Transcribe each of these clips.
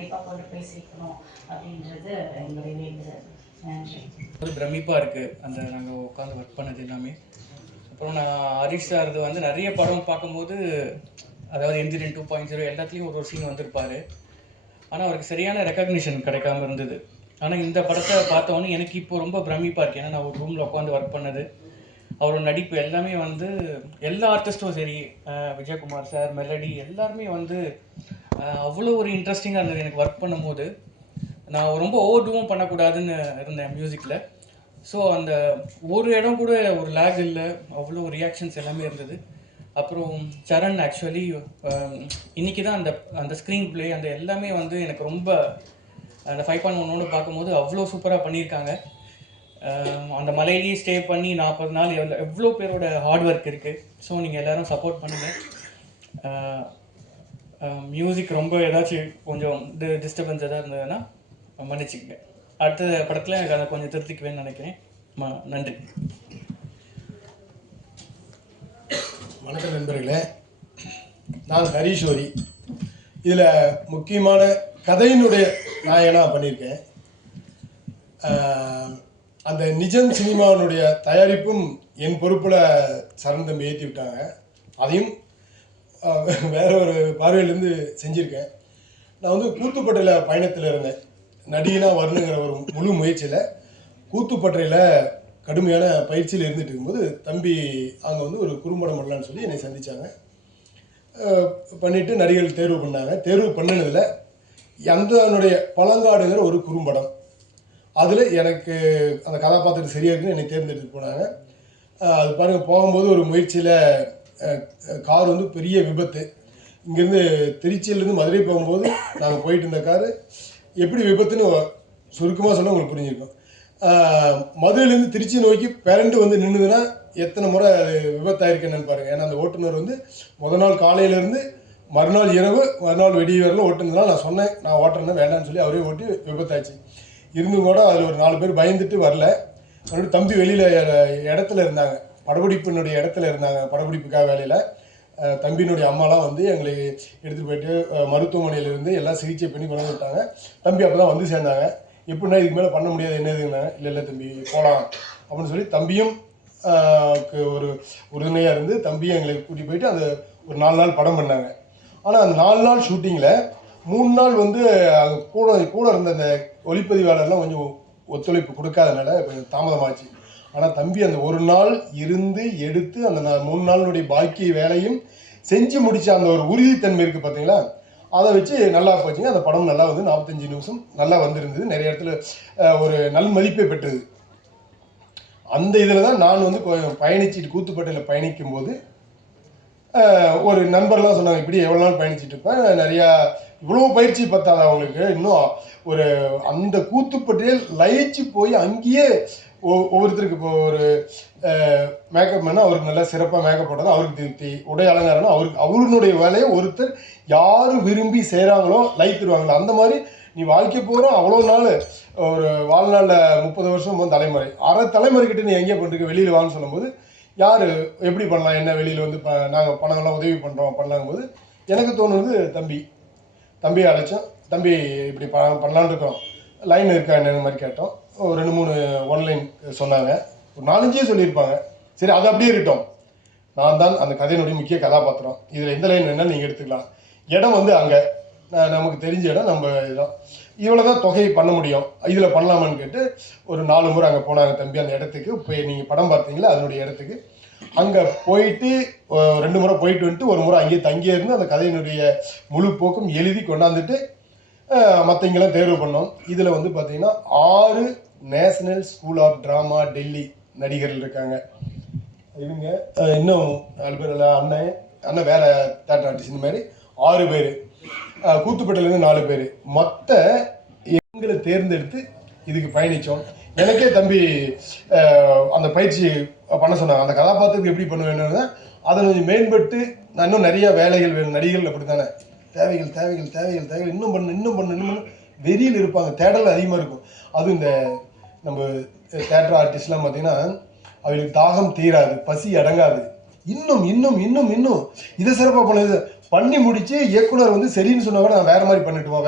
கண்டிப்பாக கொண்டு போய் சேர்க்கணும் அப்படின்றது எங்களுடைய வேண்டுதல். நன்றி. பிரமிப்பாக இருக்குது அந்த நாங்கள் உட்காந்து ஒர்க் பண்ணது எல்லாமே. அப்புறம் நான் ஹரிஷ் சார் வந்து நிறைய படம் பார்க்கும்போது, அதாவது என்ஜினியர் 2.0 எல்லாத்துலேயும் ஒரு சீன் வந்திருப்பார். ஆனால் அவருக்கு சரியான ரெக்கக்னிஷன் கிடைக்காம இருந்தது. ஆனால் இந்த படத்தை பார்த்தோன்னே எனக்கு இப்போ ரொம்ப பிரமிப்பாக இருக்குது. ஏன்னா நான் ஒரு ரூமில் உட்காந்து ஒர்க் பண்ணது, அவரோட நடிப்பு எல்லாமே வந்து எல்லா ஆர்டிஸ்ட்டும் சரி, விஜயகுமார் சார், மெலடி எல்லாருமே வந்து அவ்வளோ ஒரு இன்ட்ரெஸ்டிங்காக இருந்தது எனக்கு ஒர்க் பண்ணும்போது. நான் ரொம்ப ஓவர்டூவும் பண்ணக்கூடாதுன்னு இருந்தேன் மியூசிக்கில். ஸோ அந்த ஒரு இடம் கூட ஒரு லேக் இல்லை, அவ்வளோ ரியாக்ஷன்ஸ் எல்லாமே இருந்தது. அப்புறம் சரண் ஆக்சுவலி இன்றைக்கி தான் அந்த அந்த ஸ்க்ரீன் ப்ளே அந்த எல்லாமே வந்து எனக்கு ரொம்ப அந்த 5.1 பார்க்கும்போது அவ்வளோ சூப்பராக பண்ணியிருக்காங்க. அந்த மலையிலேயே ஸ்டே பண்ணி 40 நாள் எவ்வளோ பேரோட ஹார்ட் ஒர்க் இருக்குது. ஸோ நீங்கள் எல்லோரும் சப்போர்ட் பண்ணுங்கள். மியூசிக் ரொம்ப ஏதாச்சும் கொஞ்சம் டிஸ்டர்பன்ஸ் எதாவது இருந்ததுன்னா மன்னிச்சுக்கங்க. அடுத்த படத்தில் எனக்கு அதை கொஞ்சம் திருத்திக்குவேன்னு நினைக்கிறேன். நன்றி. வணக்கம் நண்பர்களே, நான் ஹரீஸ்வரி. இதில் முக்கியமான கதையினுடைய நாயனாக பண்ணியிருக்கேன். அந்த நிஜம் சினிமாவினுடைய தயாரிப்பும் என் பொறுப்பில் சரண் தம்பி ஏற்றி விட்டாங்க. அதையும் வேற ஒரு பார்வையிலேருந்து செஞ்சுருக்கேன். நான் வந்து கூத்துப்பட்டையில் பயணத்தில் இருந்தேன். நடிகனாக வரணுங்கிற ஒரு முழு முயற்சியில் கூத்துப்பட்டையில் கடுமையான பயிற்சியில் இருந்துட்டு இருக்கும்போது தம்பி அங்கே வந்து ஒரு குறும்படம் பண்ணலான்னு சொல்லி என்னை சந்தித்தாங்க. பண்ணிவிட்டு நடிகர்கள் தேர்வு பண்ணாங்க. தேர்வு பண்ணினதில் அதனுடைய பழங்காடுங்கிற ஒரு குறும்படம், அதில் எனக்கு அந்த கதாபாத்திரம் சரியாக இருக்குன்னு என்னை தேர்ந்தெடுத்து போனாங்க. அது பாருங்கள், போகும்போது ஒரு முயற்சியில் கார் வந்து பெரிய விபத்து. இங்கேருந்து திருச்சியிலேருந்து மதுரை போகும்போது நாங்கள் போயிட்டு இருந்த காரு எப்படி விபத்துன்னு சுருக்கமாக சொன்னால் உங்களுக்கு புரிஞ்சிருக்கும். மதுரையிலேருந்து திருச்சி நோக்கி பிறண்டு வந்து நின்றுதுன்னா எத்தனை முறை அது விபத்தாயிருக்கு என்னன்னு பாருங்கள். ஏன்னா அந்த ஓட்டுநர் வந்து முதல் நாள் காலையிலேருந்து மறுநாள் இரவு மறுநாள் வெடிய வரலாம் ஓட்டுனதுனால நான் சொன்னேன் நான் ஓட்டுறேன்னா வேண்டாம்னு சொல்லி அவரே ஓட்டி விபத்தாச்சு. இருந்தும் கூட அதில் ஒரு 4 பேர் பயந்துட்டு வரல. மறுபடியும் தம்பி வெளியில் இடத்துல இருந்தாங்க, படப்பிடிப்பினுடைய இடத்துல இருந்தாங்க. படப்பிடிப்புக்காக வேலையில் தம்பியினுடைய அம்மாலாம் வந்து எங்களை எடுத்துகிட்டு போயிட்டு மருத்துவமனையிலேருந்து எல்லாம் சிகிச்சை பண்ணி கொண்டு வந்துட்டாங்க. தம்பி அப்போ தான் வந்து சேர்ந்தாங்க. எப்படின்னா இதுக்கு மேலே பண்ண முடியாது என்னதுங்கண்ணா. இல்லை தம்பி போகலாம் அப்படின்னு சொல்லி தம்பியும் ஒரு உறுதுணையாக இருந்து தம்பியும் எங்களை கூட்டிகிட்டு போயிட்டு அந்த ஒரு 4 நாள் படம் பண்ணாங்க. ஆனால் அந்த 4 நாள் ஷூட்டிங்கில் 3 நாள் வந்து அங்கே கூட இருந்த அந்த ஒளிப்பதிவாளர்லாம் கொஞ்சம் ஒத்துழைப்பு கொடுக்காதனால கொஞ்சம் தாமதமாச்சு. ஆனால் தம்பி அந்த ஒரு நாள் இருந்து எடுத்து அந்த 3 நாளுடைய பாக்கி வேலையும் செஞ்சு முடித்த அந்த ஒரு உறுதித்தன்மை இருக்குது பார்த்தீங்களா, அதை வச்சு நல்லா போச்சுங்க. அந்த படம் நல்லா வந்து 45 நிமிஷம் நல்லா வந்திருந்தது. நிறைய இடத்துல ஒரு நல் மதிப்பை பெற்றது. அந்த இதில் தான் நான் வந்து பயணிச்சுட்டு கூத்துப்பட்டையில் பயணிக்கும்போது ஒரு நண்பர்லாம் சொன்னாங்க, இப்படி எவ்வளோ நாள் பயணிச்சுட்டு இருப்பேன், நிறையா இவ்வளோ பயிற்சி பத்தாது அவங்களுக்கு, இன்னும் ஒரு அந்த கூத்துப்பட்டையில் லயிச்சு போய் அங்கேயே ஒவ்வொருத்தருக்கு இப்போ ஒரு மேக்கப் மேனா அவருக்கு நல்லா சிறப்பாக மேக்கப் போட்டது அவருக்கு திருப்தி, உடை அலங்காரம்னா அவருடைய வேலையை ஒருத்தர் யார் விரும்பி செய்கிறாங்களோ லைத்துருவாங்களோ அந்த மாதிரி நீ வாழ்க்கை போகிறோம் அவ்வளோ நாள் ஒரு வாழ்நாளில் 30 வருஷம் வந்து தலைமுறை அரை தலைமுறைக்கிட்ட நீ எங்கேயே பண்ணிருக்க வெளியில் வான்னு சொல்லும்போது யார் எப்படி பண்ணலாம் என்ன வெளியில் வந்து நாங்கள் பணங்கள்லாம் உதவி பண்ணுறோம் பண்ணலாங்கும்போது எனக்கு தோணுது தம்பியை அழைச்சோம். தம்பி இப்படி பண்ணலான்னு இருக்கோம், லைன் இருக்கா என்னென்ன மாதிரி கேட்டோம். ஒரு 2-3 ஒன்லைன் சொன்னாங்க, ஒரு 4-5 சொல்லியிருப்பாங்க. சரி அது அப்படியே இருக்கட்டும், நான் தான் அந்த கதையினுடைய முக்கிய கதாபாத்திரம், இதில் எந்த லைன் வேணாலும் நீங்கள் எடுத்துக்கலாம், இடம் வந்து அங்கே நமக்கு தெரிஞ்ச இடம், நம்ம இடம், இவ்வளோ தான் தொகை பண்ண முடியும், இதில் பண்ணலாமான்னு கேட்டு ஒரு 4 முறை அங்கே போனாங்க தம்பி. அந்த இடத்துக்கு போய் நீங்கள் படம் பார்த்தீங்களா அதனுடைய இடத்துக்கு அங்கே போயிட்டு 2 முறை போயிட்டு வந்துட்டு ஒரு முறை அங்கேயே தங்கியே இருந்து அந்த கதையினுடைய முழு போக்கும் எழுதி கொண்டாந்துட்டு மற்றவங்களாம் தேர்வு பண்ணோம். இதில் வந்து பார்த்தீங்கன்னா 6 National School of Drama Delhi நடிகர்கள் இருக்காங்க. இவங்க இன்னும் 4 பேர் அண்ணன் வேற தேட்டர் ஆர்டிஸ்ட், இந்த மாதிரி 6 பேர், கூத்துப்பட்டையிலேருந்து 4 பேர், மற்ற எங்களை தேர்ந்தெடுத்து இதுக்கு பயணித்தோம். எனக்கே தம்பி அந்த பயிற்சி பண்ண சொன்னாங்க. அந்த கதாபாத்திரத்துக்கு எப்படி பண்ண வேணும்னா அதை கொஞ்சம் மேம்பட்டு நான் இன்னும் நிறைய வேலைகள் வேணும், நடிகர்கள் அப்படி தானே தேவைகள் இன்னும் பண்ணு வெறியில் இருப்பாங்க, தேடல் அதிகமாக இருக்கும். அதுவும் இந்த நம்ம தேட்டர் ஆர்டிஸ்ட்லாம் பார்த்தீங்கன்னா அவங்களுக்கு தாகம் தீராது, பசி அடங்காது, இன்னும் இதை சிறப்பாக பண்ணுது, பண்ணி முடித்து இயக்குனர் வந்து சரின்னு சொன்னவங்க நான் வேறு மாதிரி பண்ணட்டுமா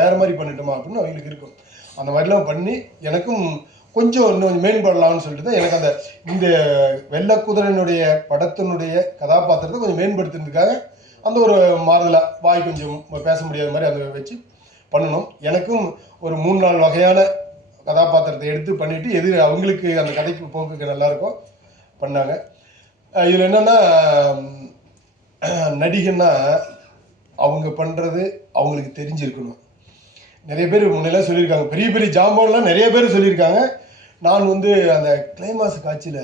அப்படின்னு அவங்களுக்கு இருக்கும். அந்த மாதிரிலாம் பண்ணி எனக்கும் கொஞ்சம் இன்னும் மேம்படலாம்னு சொல்லிட்டு தான் எனக்கு அந்த இந்த வெள்ளக்குதிரையினுடைய படத்தினுடைய கதாபாத்திரத்தை கொஞ்சம் மேம்படுத்துறதுக்காக அந்த ஒரு மாறுதலாக வாய் கொஞ்சம் பேச முடியாத மாதிரி அதை வச்சு பண்ணணும். எனக்கும் ஒரு 3-4 வகையான கதாபாத்திரத்தை எடுத்து பண்ணிவிட்டு எது அவங்களுக்கு அந்த கதைக்கு போக்குக்கு நல்லாயிருக்கும் பண்ணாங்க. இதில் என்னென்னா நடிகன்னா அவங்க பண்ணுறது அவங்களுக்கு தெரிஞ்சிருக்கணும். நிறைய பேர் முன்னெல்லாம் சொல்லியிருக்காங்க, பெரிய பெரிய ஜாம்பான்லாம் நிறைய பேர் சொல்லியிருக்காங்க. நான் வந்து அந்த கிளைமாஸ் காட்சியில்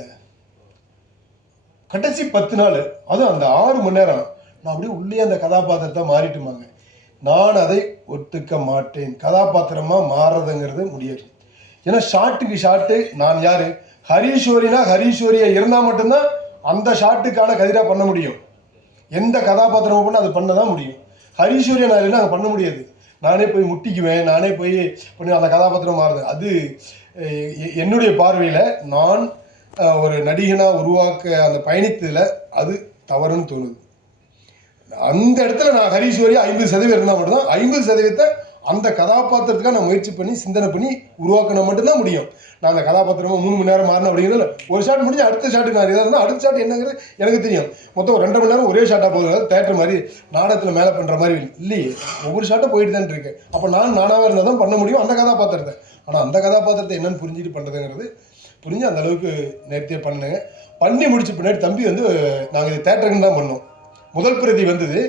கடைசி 10 நாள் அதுவும் அந்த 6 மணி நேரம் நான் அப்படியே உள்ளே அந்த கதாபாத்திரத்தை மாறிட்டுமாங்க. நான் அதை ஒத்துக்க மாட்டேன். கதாபாத்திரமாக மாறுறதுங்கிறது முடியாது. ஏன்னா ஷாட்டுக்கு ஷாட்டு நான் யார், ஹரீஸ்வரியா இருந்தால் மட்டும்தான் அந்த ஷாட்டுக்கான கதிராக பண்ண முடியும். எந்த கதாபாத்திரமும் பண்ண அது பண்ண தான் முடியும். ஹரீஸ்வரியா நான் இல்லைன்னா அங்கே பண்ண முடியாது. நானே போய் முட்டிக்குவேன், நானே போய் பண்ணி அந்த கதாபாத்திரம் மாறுது. அது என்னுடைய பார்வையில் நான் ஒரு நடிகனாக உருவாக்க அந்த பயணித்ததில் அது தவறுன்னு தோணுது. அந்த இடத்துல நான் ஹரீஸ்வரியா 50% இருந்தால் மட்டும்தான் 50% அந்த கதாபாத்திரத்துக்காக நான் முயற்சி பண்ணி சிந்தனை பண்ணி உருவாக்கினா மட்டும்தான் முடியும். நான் அந்த கதாபாத்திரமாக 3 மணி நேரம் மாறினேன் அப்படிங்கிறதுல ஒரு ஷாட் முடிஞ்சு அடுத்த ஷாட்டுக்கு நான் இருந்தால் அடுத்த ஷாட் என்னங்கிறது எனக்கு தெரியும். மொத்தம் ஒரு 2 மணி நேரம் ஒரே ஷாட்டாக போகுது. தேட்டர் மாதிரி நாடகத்தில் மேலே பண்ணுற மாதிரி இல்லையே, ஒவ்வொரு ஷாட்டாக போயிட்டு தான் இருக்கு. அப்போ நானாக இருந்தால் தான் பண்ண முடியும் அந்த கதாபாத்திரத்தை. ஆனால் அந்த கதாபாத்திரத்தை என்னென்னு புரிஞ்சுட்டு பண்ணுறதுங்கிறது புரிஞ்சு அந்த அளவுக்கு நேர்த்தியாக பண்ணுங்க. பண்ணி முடிச்ச பின்னாடி தம்பி வந்து நாங்கள் இது தேட்டருக்குன்னு தான் பண்ணோம். முதல் பிரதி வந்தது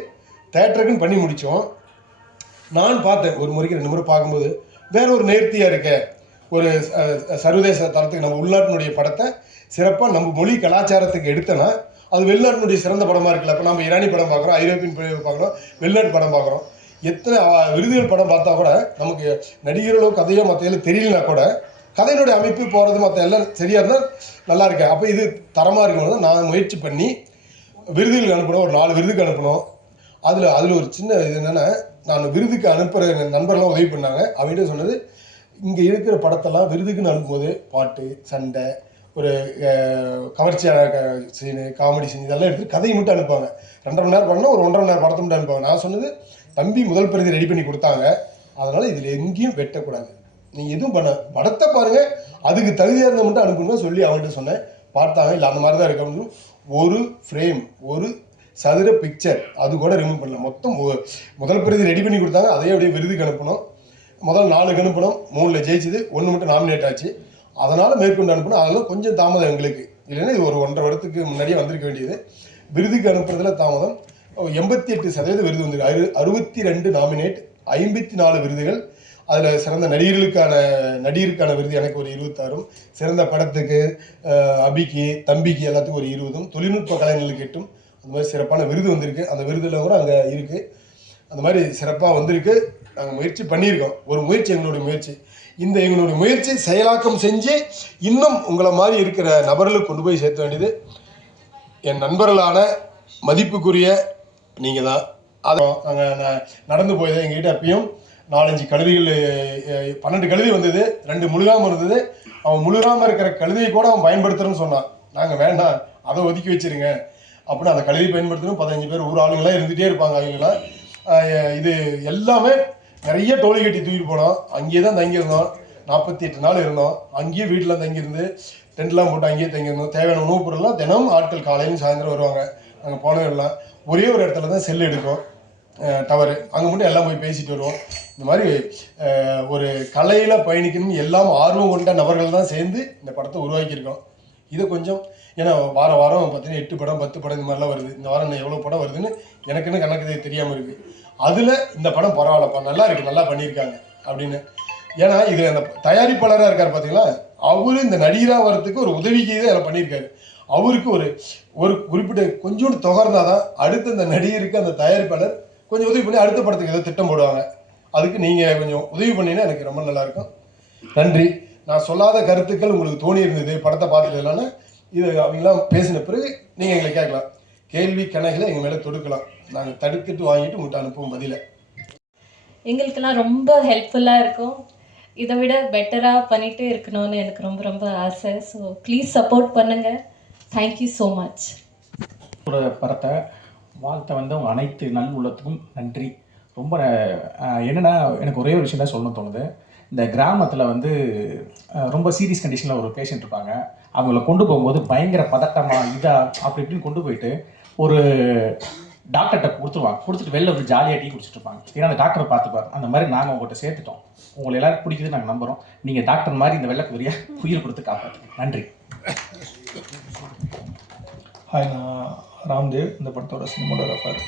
தேட்டருக்குன்னு பண்ணி முடித்தோம். நான் பார்த்தேன் ஒரு முறைக்கு 2 முறை பார்க்கும்போது வேற ஒரு நேர்த்தியாக இருக்க ஒரு சர்வதேச தரத்துக்கு நம்ம உள்நாட்டினுடைய படத்தை சிறப்பாக நம்ம மொழி கலாச்சாரத்துக்கு எடுத்தோன்னா அது வெளிநாட்டினுடைய சிறந்த படமாக இருக்குல்ல. இப்போ நம்ம ஈரானி படம் பார்க்குறோம், ஐரோப்பியன் படம் பார்க்குறோம், வெளிநாட்டு படம் பார்க்குறோம். எத்தனை விருதுகள் படம் பார்த்தா கூட நமக்கு நடிகர்களோ கதையோ மற்ற தெரியலனா கூட கதையினுடைய அமைப்பு போகிறது மற்ற எல்லாம் சரியாக இருந்தால் நல்லா இருக்கேன். அப்போ இது தரமாக இருக்கணும். நான் முயற்சி பண்ணி விருதுகளுக்கு அனுப்பணும். ஒரு 4 விருதுக்கு அனுப்பணும். அதில் ஒரு சின்ன இது என்னென்னா, நான் விருதுக்கு அனுப்புகிற நண்பர்கள்லாம் உதவி பண்ணாங்க. அவங்ககிட்ட சொன்னது, இங்கே இருக்கிற படத்தெல்லாம் விருதுக்குன்னு அனுப்பும்போது பாட்டு, சண்டை, ஒரு கவர்ச்சியான சீனு, காமெடி சீன் இதெல்லாம் எடுத்து கதையை மட்டும் அனுப்புவாங்க. 2.5 மணி நேரம் பண்ணால் ஒரு 1.5 மணி நேரம் படத்தை மட்டும் அனுப்புவாங்க. நான் சொன்னது, தம்பி முதல் பிரதி ரெடி பண்ணி கொடுத்தாங்க, அதனால் இதில் எங்கேயும் வெட்டக்கூடாது, நீங்கள் எதுவும் படத்தை பாருங்கள், அதுக்கு தகுதியாக இருந்தால் மட்டும் அனுப்புங்க சொல்லி அவங்கள்ட்ட சொன்னேன். பார்த்தாங்க. இல்லை அந்த மாதிரி தான் இருக்கு. ஒரு ஃப்ரேம், ஒரு சதுர பிக்சர் அது கூட ரிமூவ் பண்ணல. மொத்தம் முதல் பிரதி ரெடி பண்ணி கொடுத்தாங்க. அதையே அப்படியே விருதுக்கு அனுப்பணும். முதல் 4 அனுப்பணும், 3ல் ஜெயிச்சுது, 1 மட்டும் நாமினேட் ஆச்சு. அதனால் மேற்கொண்டு அனுப்பணும். அதெல்லாம் கொஞ்சம் தாமதம் எங்களுக்கு. இல்லைன்னா இது ஒரு 1.5 வருடத்துக்கு முன்னாடியே வந்திருக்க வேண்டியது. விருதுக்கு அனுப்புறதுல தாமதம். 88% விருது வந்துருக்கு. 62 நாமினேட், 54 விருதுகள். அதில் சிறந்த நடிகருக்கான விருது எனக்கு ஒரு 26, சிறந்த படத்துக்கு, அபிக்கு, தம்பிக்கு எல்லாத்துக்கும் ஒரு 20, தொழில்நுட்ப கலைஞர்களுக்கு 8, அந்த மாதிரி சிறப்பான விருது வந்திருக்கு. அந்த விருதுல கூட அங்கே இருக்குது. அந்த மாதிரி சிறப்பாக வந்திருக்கு. நாங்கள் முயற்சி பண்ணியிருக்கோம். ஒரு முயற்சி எங்களுடைய முயற்சி. எங்களுடைய முயற்சி செயலாக்கம் செஞ்சு இன்னும் உங்களை மாதிரி இருக்கிற நபர்களுக்கு கொண்டு போய் சேர்த்த வேண்டியது என் நண்பர்களான மதிப்புக்குரிய நீங்கள் தான். அதை நாங்கள் நடந்து போயதை எங்ககிட்ட அப்பயும் 4-5 கழுதைகள், 12 கழுதை வந்தது, 2 முழுகாமல் இருந்தது. அவன் முழுகாமல் இருக்கிற கழுதையை கூட அவன் பயன்படுத்துகிறேன்னு சொன்னான். நாங்கள் வேண்டாம், அதை ஒதுக்கி வச்சுருங்க அப்படின்னு அந்த கழுதை பயன்படுத்தணும். 15 பேர் ஊர் ஆளுங்களாம் இருந்துகிட்டே இருப்பாங்க. அவங்களாம் இது எல்லாமே நிறைய டோலி கட்டி தூக்கிட்டு போனோம். அங்கேயே தான் தங்கியிருந்தோம். 48 நாள் இருந்தோம். அங்கேயே வீட்டில் தங்கியிருந்து டென்ட்லாம் போட்டு அங்கேயே தங்கியிருந்தோம். தேவையான உணவுப் பொருள்லாம் தினமும் ஆட்கள் காலையிலும் சாயந்தரம் வருவாங்க. நாங்கள் போனவெல்லாம் ஒரே ஒரு இடத்துல தான் செல் எடுக்கும், டவரு. அங்கே மட்டும் எல்லாம் போய் பேசிட்டு வருவோம். இந்த மாதிரி ஒரு கலையில் பயணிக்கணும் எல்லாம் ஆர்வம் கொண்ட நபர்கள் தான் சேர்ந்து இந்த படத்தை உருவாக்கியிருக்கோம். இதை கொஞ்சம், ஏன்னா வாரம் பார்த்தீங்கன்னா 8 படம் 10 படம் இந்த மாதிரிலாம் வருது. இந்த வாரம் எவ்வளோ படம் வருதுன்னு எனக்குன்னு கணக்கு தெரியாமல் இருக்குது. அதில் இந்த படம் பரவாயில்லப்பா, நல்லா இருக்குது, நல்லா பண்ணியிருக்காங்க அப்படின்னு. ஏன்னா இதில் அந்த தயாரிப்பாளராக இருக்கார் பார்த்தீங்களா, அவரு இந்த நடிகராக வரத்துக்கு ஒரு உதவிக்கு தான் அதில் பண்ணியிருக்காரு. அவருக்கு ஒரு குறிப்பிட்ட கொஞ்சோண்டு தொகர்ந்தால் தான் அடுத்து இந்த நடிகருக்கு அந்த தயாரிப்பாளர் கொஞ்சம் உதவி பண்ணி அடுத்த படத்துக்கு ஏதோ திட்டம் போடுவாங்க. அதுக்கு நீங்கள் கொஞ்சம் உதவி பண்ணினா எனக்கு ரொம்ப நல்லாயிருக்கும். நன்றி. நான் சொல்லாத கருத்துக்கள் உங்களுக்கு தோணி இருந்தது படத்தை பார்த்துட்டு இல்லைன்னா இது அவங்களாம் பேசின பிறகு நீங்கள் எங்களை கேட்கலாம். கேள்வி கணக்குகளை எங்கள் மேலே தொடுக்கலாம். நாங்கள் தடுத்துட்டு வாங்கிட்டு உங்கள்கிட்ட அனுப்புவோம் பதிலை. எங்களுக்கெல்லாம் ரொம்ப ஹெல்ப்ஃபுல்லாக இருக்கும். இதை விட பெட்டராக பண்ணிகிட்டே இருக்கணும்னு எனக்கு ரொம்ப ரொம்ப ஆசை. ஸோ ப்ளீஸ் சப்போர்ட் பண்ணுங்கள். Thank you so much. ஒரு படத்தை வாழ்த்த வந்த உங்கள் அனைத்து நல் உள்ளத்துக்கும் நன்றி. ரொம்ப என்னென்னா எனக்கு ஒரே ஒரு விஷயம் தான் சொல்லணும்னு தோணுது. இந்த கிராமத்தில் வந்து ரொம்ப சீரியஸ் கண்டிஷனில் ஒரு பேஷண்ட் இருப்பாங்க. அவங்கள கொண்டு போகும்போது பயங்கர பதட்டமாக அப்படி இப்படின்னு கொண்டு போயிட்டு ஒரு டாக்டர்கிட்ட கொடுத்துட்டு வெளில ஒரு ஜாலியாக டீ குடிச்சிட்டு இருப்பாங்க. ஏன்னா அந்த டாக்டரை பார்த்துப்பார். அந்த மாதிரி நாங்கள் உங்கள்கிட்ட சேர்த்துட்டோம். உங்களை எல்லாரும் பிடிக்குது நாங்கள் நம்புகிறோம். நீங்கள் டாக்டர் மாதிரி இந்த வெள்ளை குதிரையை உயிர் கொடுத்து காப்பாற்றுங்க. நன்றி. ஹாய், நான் ராம்தேவ், இந்த படத்தோட சினிமாட்டோகிராஃபர்.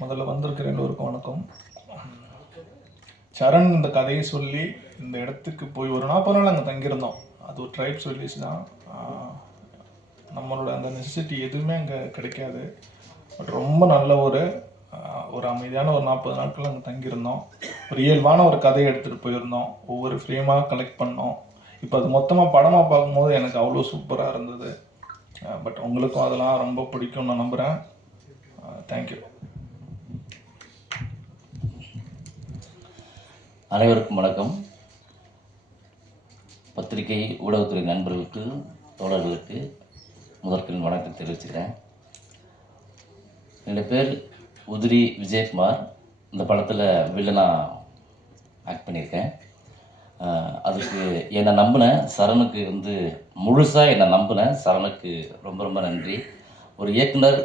முதல்ல வந்திருக்கிற எல்லோருக்கும் வணக்கம். சரண் இந்த கதையை சொல்லி இந்த இடத்துக்கு போய் ஒரு 40 நாள் அங்கே தங்கியிருந்தோம். அது ஒரு ட்ரைப் சொல்லிச்சு தான். நம்மளோட அந்த நெசசிட்டி எதுவுமே அங்கே கிடைக்காது. பட் ரொம்ப நல்ல ஒரு அமைதியான ஒரு 40 நாட்கள் அங்கே தங்கியிருந்தோம். ஒரு இயல்பான ஒரு கதையை எடுத்துகிட்டு போயிருந்தோம். ஒவ்வொரு ஃப்ரேமாக கலெக்ட் பண்ணோம். இப்போ அது மொத்தமாக படமாக பார்க்கும்போது எனக்கு அவ்வளோ சூப்பராக இருந்தது. பட் உங்களுக்கும் அதெல்லாம் ரொம்ப பிடிக்கும்னு நான் நம்புகிறேன். தேங்க்யூ. அனைவருக்கும் வணக்கம். பத்திரிகை ஊடகத்துறை நண்பர்களுக்கு, தோழர்களுக்கு முதற்கண் வணக்கம் தெரிவிச்சுக்கிறேன். என்னுடைய பேர் உதிரி விஜயகுமார். இந்த படத்தில் வில்லனாக ஆக்ட் பண்ணியிருக்கேன். அதுக்கு என்னை நம்பின சரணுக்கு வந்து முழுசாக என்னை நம்பின சரணுக்கு ரொம்ப ரொம்ப நன்றி. ஒரு இயக்குனர்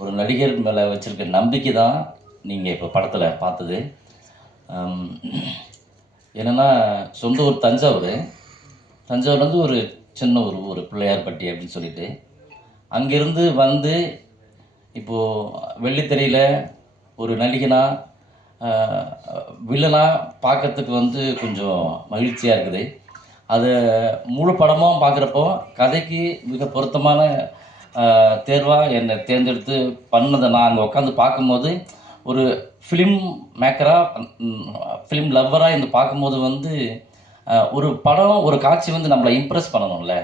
ஒரு நடிகர் மேலே வச்சுருக்க நம்பிக்கை தான் நீங்கள் இப்போ படத்தில் பார்த்தது. என்னென்னா சொந்த ஊர் தஞ்சாவூர்லேருந்து ஒரு சின்ன ஒரு பிள்ளையார்பட்டி அப்படின்னு சொல்லிட்டு அங்கேருந்து வந்து இப்போது வெள்ளித்திரையில் ஒரு நடிகனாக வில்லனாக பார்க்கறதுக்கு வந்து கொஞ்சம் மகிழ்ச்சியாக இருக்குது. அதை முழு படமாக பார்க்குறப்போ கதைக்கு மிக பொருத்தமான தேர்வாக என்னை தேர்ந்தெடுத்து பண்ணதை நான் அங்கே உட்காந்து பார்க்கும்போது ஒரு ஃபிலிம் மேக்கராக ஃபிலிம் லவ்வராக இருந்து பார்க்கும்போது வந்து ஒரு படம் ஒரு காட்சி வந்து நம்மளை இம்ப்ரெஸ் பண்ணணும்ல,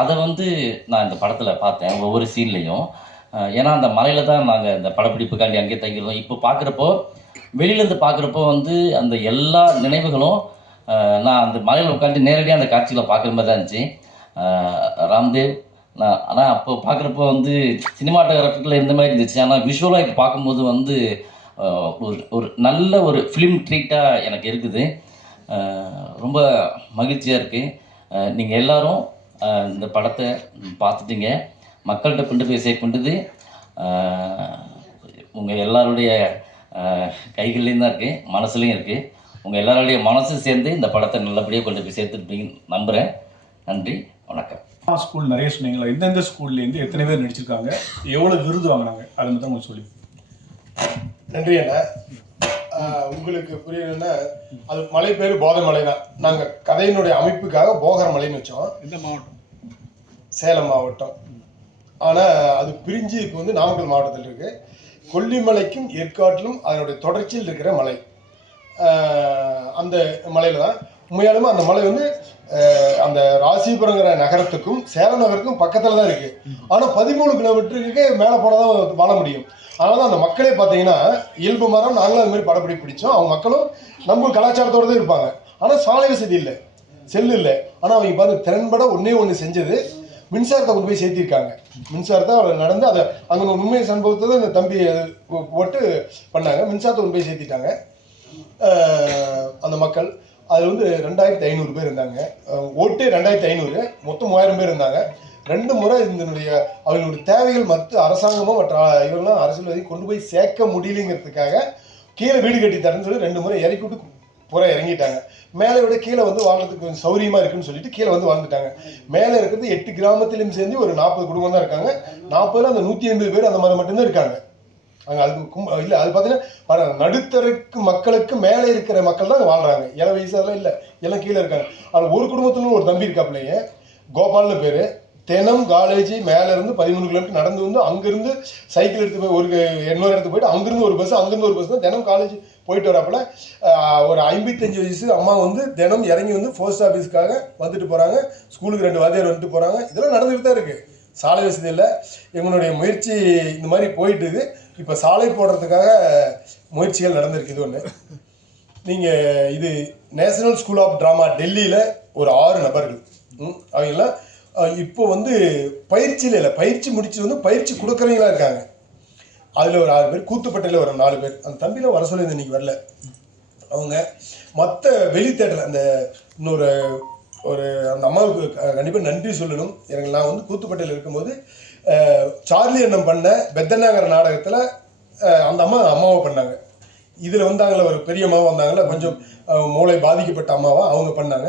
அதை வந்து நான் இந்த படத்தில் பார்த்தேன் ஒவ்வொரு சீன்லேயும். ஏன்னா அந்த மலையில் தான் நாங்கள் இந்த படப்பிடிப்புக்காண்டி அங்கேயே தங்கியிருந்தோம். இப்போ பார்க்குறப்போ வெளியிலேருந்து பார்க்குறப்போ வந்து அந்த எல்லா நினைவுகளும் நான் அந்த மலையில் உட்காந்து நேரடியாக அந்த காட்சியில் பார்க்குற மாதிரி தான் இருந்துச்சு. ராம்தேவ் ஆனால் அப்போ பார்க்குறப்போ வந்து சினிமாட்டோகிராஃபிக்கில் இருந்த மாதிரி இருந்துச்சு. ஆனால் விஷுவலாக இப்போ பார்க்கும்போது வந்து ஒரு நல்ல ஒரு ஃபிலிம் ட்ரீட்டாக எனக்கு இருக்குது. ரொம்ப மகிழ்ச்சியாக இருக்குது. நீங்கள் எல்லோரும் இந்த படத்தை பார்த்துட்டீங்க. மக்கள்கிட்ட கொண்டு போய் சேர்க்கின்றது உங்கள் எல்லாருடைய கைகள்லேயும் தான் இருக்குது, மனசுலேயும் இருக்குது. உங்கள் எல்லாருடைய மனசு சேர்ந்து இந்த படத்தை நல்லபடியாக கொண்டு போய் சேர்த்துருப்பீங்கன்னு நம்புகிறேன். நன்றி, வணக்கம். ஸ்கூல் நிறைய சொன்னீங்களா? எந்தெந்த ஸ்கூல்லேருந்து எத்தனை பேர் நடிச்சிருக்காங்க, எவ்வளோ விருது வாங்கினாங்க, அதை மட்டும் கொஞ்சம் சொல்லி. நன்றி அண்ணா. உங்களுக்கு புரியலன்னா அது மலை பேர் போதை மலை தான். நாங்கள் கதையினுடைய அமைப்புக்காக போகர் மலைன்னு வச்சோம். எந்த மாவட்டம்? சேலம் மாவட்டம். ஆனால் அது பிரிஞ்சு இப்போ வந்து நாமக்கல் மாவட்டத்தில் இருக்குது. கொல்லிமலைக்கும் ஏற்காட்டிலும் அதனுடைய தொடர்ச்சியில் இருக்கிற மலை. அந்த மலையில் தான் உண்மையாலுமே அந்த மலை வந்து அந்த ராசிபுரங்கிற நகரத்துக்கும் சேலம் நகரத்துக்கும் பக்கத்தில் தான் இருக்குது. ஆனால் 13 கிலோமீட்டருக்கு மேலே போனால் தான் வாழ முடியும். அதனால தான் அந்த மக்களே பார்த்தீங்கன்னா இயல்பு மரம் நாங்களும் அது மாதிரி படப்பிடி பிடிச்சோம். அவங்க மக்களும் நம்ம கலாச்சாரத்தோடு தான் இருப்பாங்க. ஆனால் சாலை வசதி இல்லை, செல்லு இல்லை. ஆனால் அவங்க பார்த்து திறன்பட ஒன்று செஞ்சது மின்சாரத்தை கொண்டு போய் சேர்த்திருக்காங்க. மின்சாரத்தை நடந்து அதை அங்கே உண்மை சம்பவத்தை தான் இந்த தம்பி போட்டு பண்ணாங்க. மின்சாரத்தை கொண்டு போய் சேர்த்திட்டாங்க அந்த மக்கள். அதில் வந்து 2500 பேர் இருந்தாங்க. ஓட்டு 2500, மொத்தம் 3000 பேர் இருந்தாங்க. 2 முறை இதனுடைய அவங்களுடைய தேவைகள் மற்ற அரசாங்கமும் மற்ற இவரெல்லாம் அரசியல்வாதி கொண்டு போய் சேர்க்க முடியலைங்கிறதுக்காக கீழே வீடு கட்டி தரேன்னு சொல்லி 2 முறை இறக்கி விட்டு புற இறங்கிட்டாங்க. மேலே விட கீழே வந்து வாழ்றதுக்கு கொஞ்சம் சௌரியமாக இருக்குன்னு சொல்லிட்டு கீழே வந்து வாழ்ந்துட்டாங்க. மேலே இருக்கிறது 8 கிராமத்திலையும் சேர்ந்து ஒரு 40 குடும்பம் தான் இருக்காங்க. 40 அந்த 180 பேர் அந்த மாதிரி மட்டும்தான் இருக்காங்க அங்கே. அதுக்கு இல்லை, அது பார்த்தீங்கன்னா நடுத்தருக்கு மக்களுக்கு மேலே இருக்கிற மக்கள் தான் வாழ்கிறாங்க. 7 வயசு அதெல்லாம் இல்லை, எல்லாம் கீழே இருக்காங்க. அது ஒரு குடும்பத்துலையும் ஒரு தம்பி இருக்காப்புலையே, கோபால்னு பேர். தினம் காலேஜ் மேலேருந்து 13 கிலோமீட்டர் நடந்து வந்து அங்கேருந்து சைக்கிள் எடுத்து போய் ஒரு இன்னொரு இடத்துக்கு போயிட்டு அங்கேருந்து ஒரு பஸ், அங்கேருந்து ஒரு பஸ் தான் தினம் காலேஜ் போயிட்டு வராப்புல. ஒரு 55 வயசு அம்மா வந்து தினம் இறங்கி வந்து போஸ்ட் ஆஃபீஸ்க்காக வந்துட்டு போகிறாங்க. ஸ்கூலுக்கு 2 வாத்தியார் வந்துட்டு போகிறாங்க. இதெல்லாம் நடந்துகிட்டு தான் இருக்குது. சாலை வசதி இல்லை. எங்களுடைய முயற்சி இந்த மாதிரி போயிட்டு இருக்குது. இப்போ சாலை போடுறதுக்காக முயற்சிகள் நடந்திருக்கு. இது ஒன்று. நீங்கள் இது நேஷனல் ஸ்கூல் ஆஃப் ட்ராமா டெல்லியில் ஒரு 6 நபர்கள் அவங்கெல்லாம் இப்போ வந்து பயிற்சியில் இல்லை, பயிற்சி முடிச்சு வந்து பயிற்சி கொடுக்குறவங்களா இருக்காங்க. அதில் ஒரு 6 பேர், கூத்துப்பட்டையில் ஒரு 4 பேர். அந்த தம்பியில் வர சொல்லி இன்னைக்கு வரல. அவங்க மற்ற வெளி தேட்டரில் அந்த இன்னொரு ஒரு அந்த அம்மாவுக்கு கண்டிப்பாக நன்றி சொல்லணும். எனக்கு நான் வந்து கூத்துப்பட்டையில் இருக்கும்போது சார்லி அண்ணன் பண்ண பெத்தனாங்கிற நாடகத்தில் அந்த அம்மாவை பண்ணாங்க. இதில் வந்தாங்கள ஒரு பெரிய அம்மாவை வந்தாங்கள, கொஞ்சம் மூளை பாதிக்கப்பட்ட அம்மாவா அவங்க பண்ணாங்க.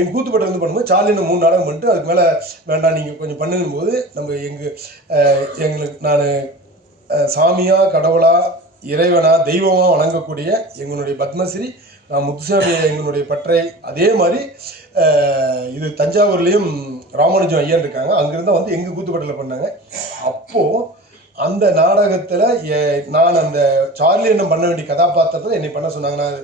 என் கூத்துப்பட்டை வந்து பண்ணும்போது சார்லி அண்ணன் 3 நாடகம் பண்ணிட்டு அதுக்கு மேலே வேண்டாம் நீங்கள் கொஞ்சம் பண்ணும் போது நம்ம எங்களுக்கு நான் சாமியா கடவுளா இறைவனா தெய்வமாக வணங்கக்கூடிய எங்களுடைய பத்மஸ்ரீ நான் முத்துசாமி எங்களுடைய பற்றை, அதே மாதிரி இது தஞ்சாவூர்லேயும் ராமானுஜம் ஐயன் இருக்காங்க, அங்கிருந்தா வந்து எங்கள் கூத்துப்பட்டில் பண்ணாங்க. அப்போது அந்த நாடகத்தில் நான் அந்த சார்லி அண்ணன் பண்ண வேண்டிய கதாபாத்திரத்தை என்னை பண்ண சொன்னாங்க. நான்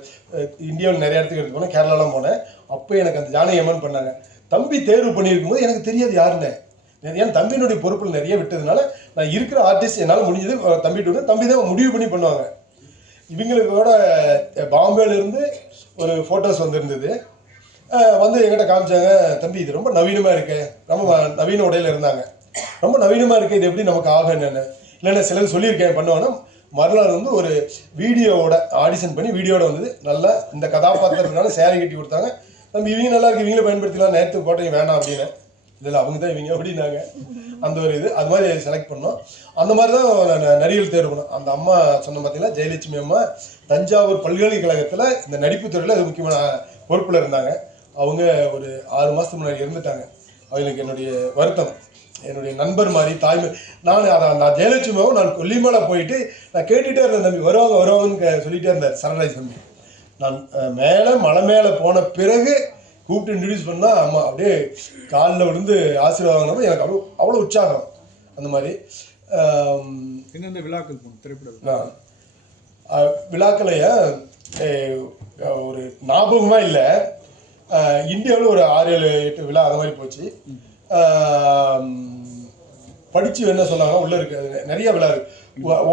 இந்தியாவில் நிறைய இடத்துக்கு எடுத்து போனேன், கேரளாலாம் போனேன். அப்போ எனக்கு அந்த ஜானகி அம்மன் பண்ணாங்க. தம்பி தேர்வு பண்ணியிருக்கும் போது எனக்கு தெரியாது யாருன்னு. ஏன் தம்பியினுடைய பொறுப்பில் நிறைய விட்டதுனால நான் இருக்கிற ஆர்டிஸ்ட் என்னால் முடிஞ்சது தம்பிட்டு விட்டு தம்பி தான் முடிவு பண்ணி பண்ணுவாங்க. இவங்களுக்கு கூட பாம்பேலேருந்து ஒரு ஃபோட்டோஸ் வந்துருந்தது. வந்து எங்கிட்ட காமிச்சாங்க, தம்பி இது ரொம்ப நவீனமாக இருக்கு, ரொம்ப நவீன உடையில் இருந்தாங்க, ரொம்ப நவீனமாக இருக்குது, இது எப்படி நமக்கு ஆகும் என்னென்னு இல்லைன்னா சிலது சொல்லியிருக்கேன் பண்ணுவாங்கன்னா மறுநாள் வந்து ஒரு வீடியோவோட ஆடிஷன் பண்ணி வீடியோட வந்தது. நல்லா இந்த கதாபாத்திரத்தினால சேரை கட்டி கொடுத்தாங்க. தம்பி இவங்க நல்லா இருக்கு, இவங்களே பயன்படுத்திக்கலாம், நேரத்துக்கு போட்டீங்க வேணாம் அப்படின்னு. இல்லை அவங்க தான் இவங்க அப்படின்னாங்க. அந்த ஒரு இது அது மாதிரி செலக்ட் பண்ணோம். அந்த மாதிரி தான் நடிகர்கள் தேர்வு பண்ணோம். அந்த அம்மா சொன்ன பார்த்தீங்கன்னா ஜெயலட்சுமி அம்மா தஞ்சாவூர் பல்கலைக்கழகத்தில் இந்த நடிப்பு துறையில் அது முக்கியமான பொறுப்பில் இருந்தாங்க. அவங்க ஒரு 6 மாதத்துக்கு முன்னாடி இருந்துட்டாங்க. அவங்களுக்கு என்னுடைய வருத்தம். என்னுடைய நண்பர் மாதிரி தாய்மை நான் ஜெயலட்சுமியாவும் நான் கொல்லிமலை போயிட்டு நான் கேட்டுகிட்டே இருந்தேன், தம்பி வருவாங்கன்னு சொல்லிகிட்டே இருந்தார் சரணராஜ் தம்பி. நான் மலை மேலே போன பிறகு கூப்பிட்டு இன்ட்ரடியூஸ் பண்ணால் அம்மா அப்படியே காலில் விழுந்து ஆசீர்வாதம். எனக்கு அவ்வளோ உற்சாகம். அந்த மாதிரி எந்தெந்த விழாக்கள் போகணும் திரைப்பட விழாக்களைய ஒரு ஞாபகமாக இல்லை. இந்தியாவில் ஒரு 6-7-8 விழா அந்த மாதிரி போச்சு. படித்து என்ன சொன்னாங்க, உள்ளே இருக்கு நிறைய விழா இருக்கு.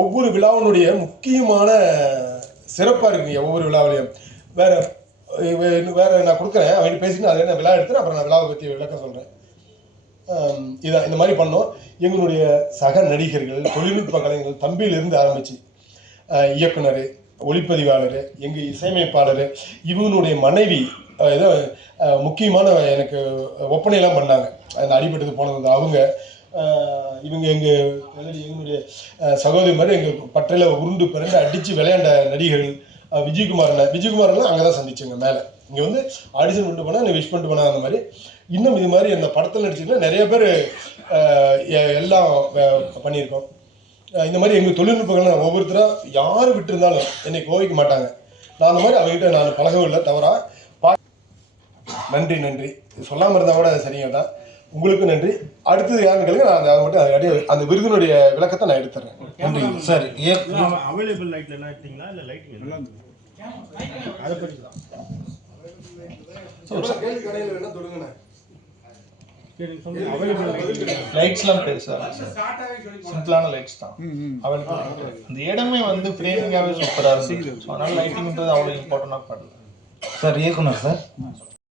ஒவ்வொரு விழாவினுடைய முக்கியமான சிறப்பாக இருக்குங்க. ஒவ்வொரு விழாவிலையும் வேறு நான் கொடுக்குறேன், அவங்க பேசிட்டு அதில் நான் விழா எடுத்துகிறேன், அப்புறம் நான் விழாவை பற்றி விளக்கம் சொல்கிறேன். இதான் இந்த மாதிரி பண்ணோம். எங்களுடைய சக நடிகர்கள், தொழில்நுட்ப கலைஞர்கள், தம்பியிலிருந்து ஆரம்பித்து இயக்குனர், ஒளிப்பதிவாளர், எங்கள் இசையமைப்பாளர், இவங்களுடைய மனைவி ஏதோ முக்கியமான எனக்கு ஒப்பனையெல்லாம் பண்ணாங்க. அந்த அடிபட்டது போனது அவங்க இவங்க எங்களுடைய சகோதரி மாதிரி எங்கள் பட்டையில் உருண்டு பிறண்டு அடித்து விளையாண்ட நடிகர்கள். விஜயகுமாரெல்லாம் அங்கே தான் சந்திச்சுங்க மேலே. இங்கே வந்து ஆடிஷன் பண்ணிட்டு போனால் என்னை விஷ் பண்ணிட்டு போனால். அந்த மாதிரி இன்னும் இது மாதிரி அந்த படத்தில் நடிச்சிங்கன்னா நிறைய பேர் எல்லாம் பண்ணியிருக்கோம். இந்த மாதிரி எங்கள் தொழில்நுட்பங்கள் ஒவ்வொருத்தராக யார் விட்டுருந்தாலும் என்னை கோவிக்க மாட்டாங்க. நான் அந்த மாதிரி அவங்ககிட்ட நான் பழகவில்லை தவறா. நன்றி சொல்லாமல் இருந்தால் கூட சரிங்க தான். உங்களுக்கு நன்றி. அடுத்தது யாருன்னு கேளுங்க, நான் அதை மட்டும் அந்த விருதினுடைய விளக்கத்தை நான் எடுத்துறேன். நன்றி சார். அவைலபிள் லைட்ல எல்லாம் எடுத்தீங்களா இல்லை லைட்டிங் நல்லா இருந்தது? அதை பற்றி தான் கடையில் வேணா தொடுங்கண்ணே. லைட்ஸ்லாம் பெருசாக சிம்பிளான லைட்ஸ் தான் அவைலபிள். அந்த இடமே வந்து ஃப்ரேமிங்காகவே சூப்பராக இருக்குது. ஸோ அதனால் லைட்டிங்ன்றது அவ்வளோ இம்பார்ட்டண்டாக படல. சார் இயக்குனர் சார்